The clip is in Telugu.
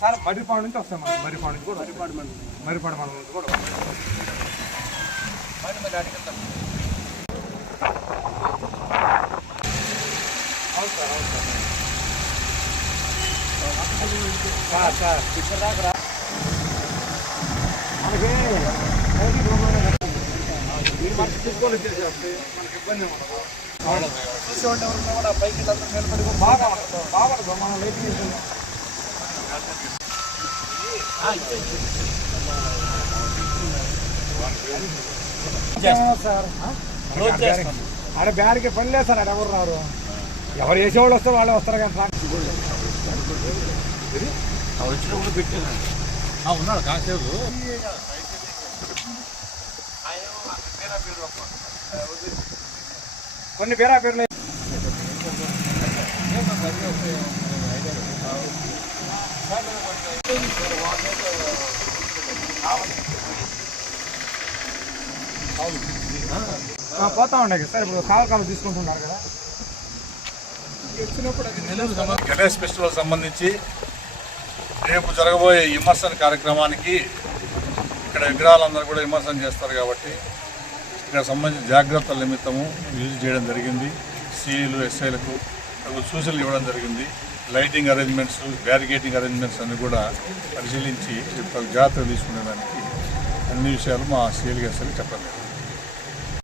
సార్ మర్రిపాడు నుంచి వస్తాం మనం. మర్రిపాడు నుంచి కూడా మర్రిపాడు మనం నుంచి కూడా అవును సార్ అవును సార్ సార్ ఇక్కడ దాకా మనకి మనకి తీసుకొని వచ్చేసేస్తే మనకి ఇబ్బంది ఉండదు. చూసే ఉండే కూడా పైకి నిలబడి బాగా బాగుంటుంది మనం లైటింగ్ సార్. ఆడ బ్యాడ్కి పని లేదు సార్. ఆడ ఎవరు రారు. ఎవరు వేసేవాళ్ళు వస్తే వాళ్ళే వస్తారు కానీ వచ్చినప్పుడు పెట్టాను ఉన్నాడు కాసేపు. కొన్ని పేరా పేర్లు పోతా ఉండే సార్. ఇప్పుడు కాలు తీసుకుంటున్నారు కదా. గణేష్ ఫెస్టివల్ సంబంధించి రేపు జరగబోయే విమర్శన కార్యక్రమానికి ఇక్కడ విగ్రహాలందరూ కూడా విమర్శన చేస్తారు కాబట్టి ఇక్కడ సంబంధించిన జాగ్రత్తల నిమిత్తము యూజ్ చేయడం జరిగింది. సిఐలు ఎస్ఐలకు సూచనలు ఇవ్వడం జరిగింది. లైటింగ్ అరేంజ్మెంట్స్, బ్యారికేటింగ్ అరేంజ్మెంట్స్ అన్నీ కూడా పరిశీలించి జాగ్రత్తలు తీసుకునేదానికి అన్ని విషయాలు మా సిఐలు ఎస్ఐలు చెప్పలేదు.